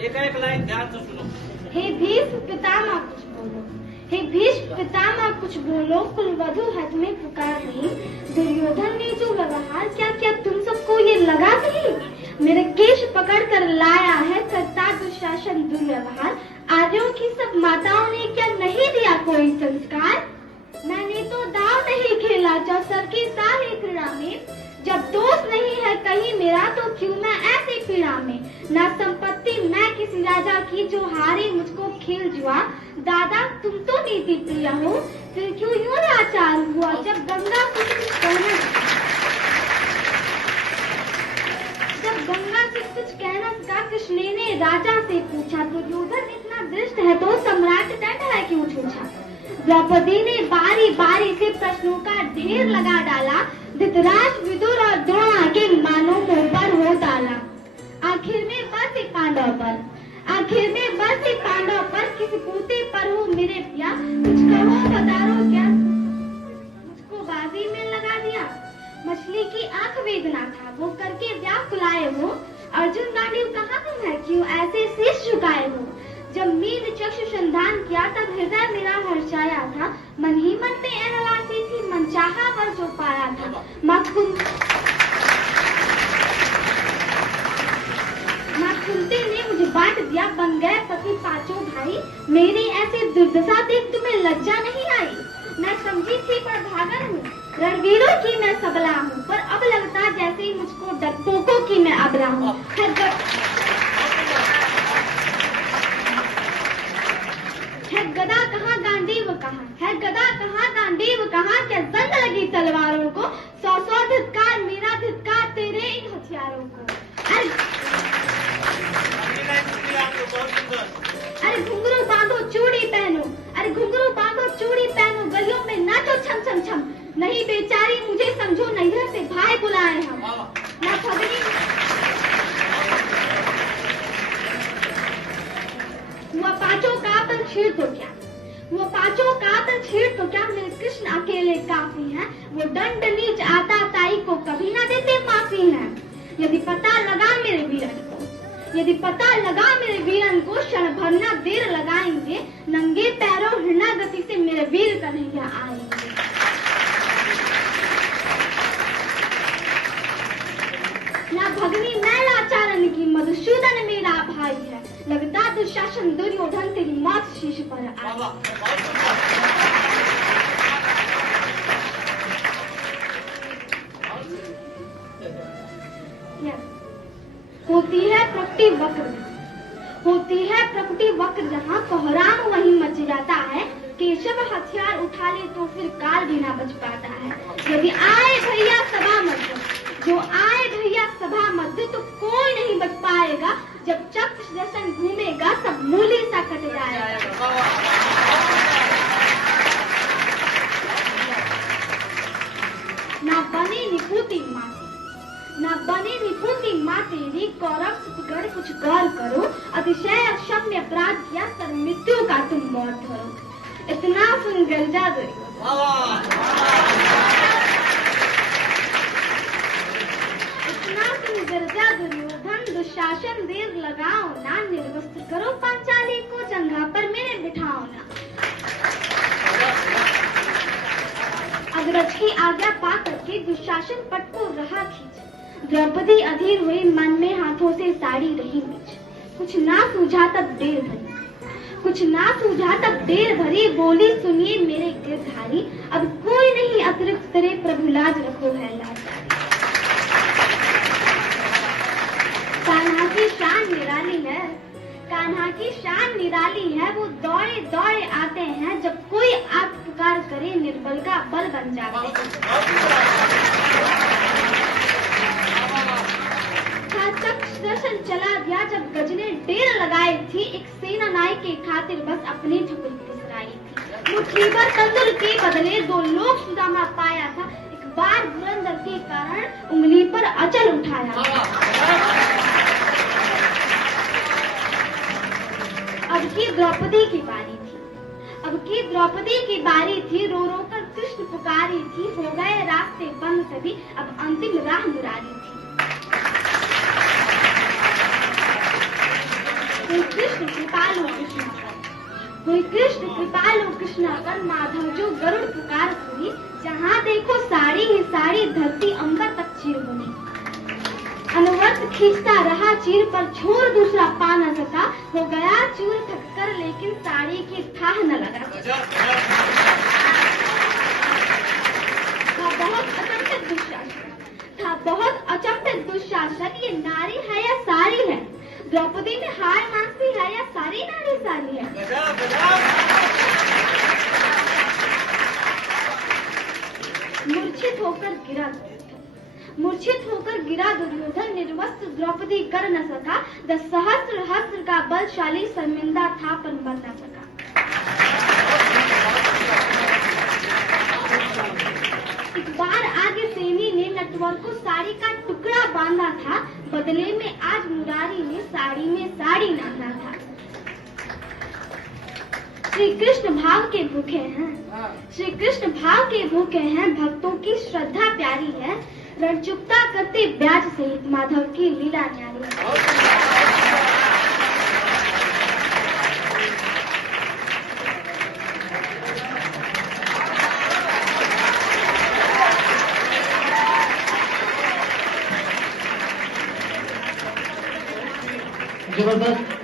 एक लाइन ध्यान से सुनो। हे भीष्म पितामह कुछ बोलो, हे भीष्म पितामह कुछ बोलो, कुलवधू है तुम्हें पुकार रही। दुर्योधन ने जो व्यवहार क्या तुम सबको ये लगा नहीं? मेरे केश पकड़ कर लाया है करता दुशासन दुर्व्यवहार। आर्यों की सब माताओं ने क्या नहीं दिया कोई संस्कार? मैंने तो दाव नहीं खेला चौसर की सारी क्रीड़ा में। जब दोष नहीं है कहीं मेरा तो क्यों मैं ऐसी पीड़ा में? ना संपत्ति मैं किसी राजा की जो हारी मुझको खेल जुआ। दादा तुम तो नीति प्रिय हो, फिर क्यों यूं लाचार हुआ? जब गंगा से कुछ कहना सका कृष्ण ने राजा से पूछा। दुर्योधन इतना दृष्ट है तो सम्राट दंड है क्यों छूछा? द्रौपदी ने बारी बारी से प्रश्नों का ढेर लगा डाला। धृतराष्ट्र विदुर और द्रोण के मानो मुंह पर हो डाला। आखिर में बस एक पांडव पर किस पूते पर हो मेरे पिया? कुछ कहो बतारो क्या मुझको बाजी में लगा दिया? मछली की आंख वेदना था वो करके व्याकुलाए हो। अर्जुन गांडीव कहाँ तुम है क्यों ऐसे शीश झुकाए हो? जब मीन चक्षु संधान किया तब हृदय मेरा हर्षाया था। मन ही मन में एनलासी थी मनचाहा वर जो पाया था। माँ कुंती ने मुझे बांट दिया बन गए पति पांचों भाई। मेरी ऐसी दुर्दशा देख तुम्हें लज्जा नहीं आई? मैं समझी थी पर भागन हूँ, रणवीरों की मैं सबला हूँ, पर अब लगता जैसे ही मुझको डरपोकों की मैं अबला हूँ। है गदा कहाँ गांडीव कहाँ, है गदा कहाँ गांडीव कहाँ? क्या जंग लगी तलवारों को? 100 धिक्कार मेरा धिक्कार तेरे इन हथियारों को। अरे घुंघरू बांधो चूड़ी पहनो, अरे घुंघरू बांधो चूड़ी पहनो, गलियों में नाचो छम छम छम। नहीं बेचारी मुझे समझो नैहर से भाई बुलाए हम। ना भगनी हुआ पांचों का पर छीड़ तो क्या, वो पांचों का पर छीड़ तो क्या? मेरे कृष्ण अकेले काफी हैं, वो दंड नीच आता ताई को कभी ना देते माफी है। यदि पता लगा मेरे वीरन को क्षण भर ना देर लगाएंगे। नंगे पैरों हृणा गति से मेरे वीर कन्हैया आएंगे। ना भगनी मैं लाचारन की मधुसूदन मेरा भाई है। लगता दुशासन दुर्योधन तेरी मौत शीश पर आई। होती है प्रकृति वक्र जहाँ कोहराम वहीं मच जाता है। केशव हथियार उठा ले तो फिर काल भी ना बच पाता है। यदि आए भैया सभा मध्य तो कोई नहीं बच पाएगा। जब चक्र दर्शन घूमेगा सब मूली सा कट जाएगा। ना बने निपुति माँ तेरी। कौरव सुतगढ़ कुछ गौर करो, अतिशय अक्षम्य अपराध किया सर मृत्यु का तुम मौत धरो। इतना सुन गर्जा दुर्योधन दुशासन देव लगाओ ना। निर्वस्त्र करो पांचाली को जंघा पर मेरे बिठाओ ना। अग्रज की आज्ञा पा करके दुशासन पट को रहा खींच। द्रौपदी अधीर हुई मन में हाथों से साड़ी रही बीच। कुछ ना सूझा तब देर भरी बोली सुनिए मेरे गिरधारी। अब कोई नहीं अतिरिक्त तेरे प्रभु लाज रखो है लाचारी। कान्हा की शान निराली है वो दौड़े दौड़े आते हैं। जब कोई आप पुकार करे निर्बल का बल बन जाते दर्शन चला गया जब गजने डेर लगाई थी। एक सेना नायक के खातिर बस अपनी ठुकुर पिसराई थी। मुट्ठीभर तंदुर के बदले 2 लोक सुदामा पाया था। एक बार धुरंधर के कारण उंगली पर अचल उठाया। अब की द्रौपदी की बारी थी। रो रो कर कृष्ण पुकारी थी। हो गए रास्ते बंद सभी अब अंतिम राह मुरारी थी। कोई कृष्ण कृपालु कृष्ण कोई कृष्ण कृपालु कृष्ण कर माधव जो गरुड़ पुकार सुनी, जहाँ देखो साड़ी ही साड़ी धरती अंबर तक चीर बनी। अनवर्त खींचता रहा चीर पर छोर दूसरा पा न सका, हो गया चूर थककर लेकिन साड़ी की थाह न लगा। था बहुत अचंभित दुशासन, ये नारी है या सारी है? द्रौपदी में हार मानती है या सारी नारी सारी है? मूर्छित होकर गिरा दुर्योधन, निर्वस्त्र द्रौपदी कर न सका। 10 सहस्त्र हस्त्र का बलशाली शर्मिंदा था पर बन न सका। एक बार आगे सेनी ने नटवर को साड़ी का टुकड़ा बांधा था, बदले में आज मुरारी ने साड़ी में साड़ी नांदा था। श्री कृष्ण भाव के भूखे हैं, श्री कृष्ण भाव के भूखे हैं, भक्तों की श्रद्धा प्यारी है। रण चुकता करते ब्याज सहित माधव की लीला न्यारी है। जबरदस्त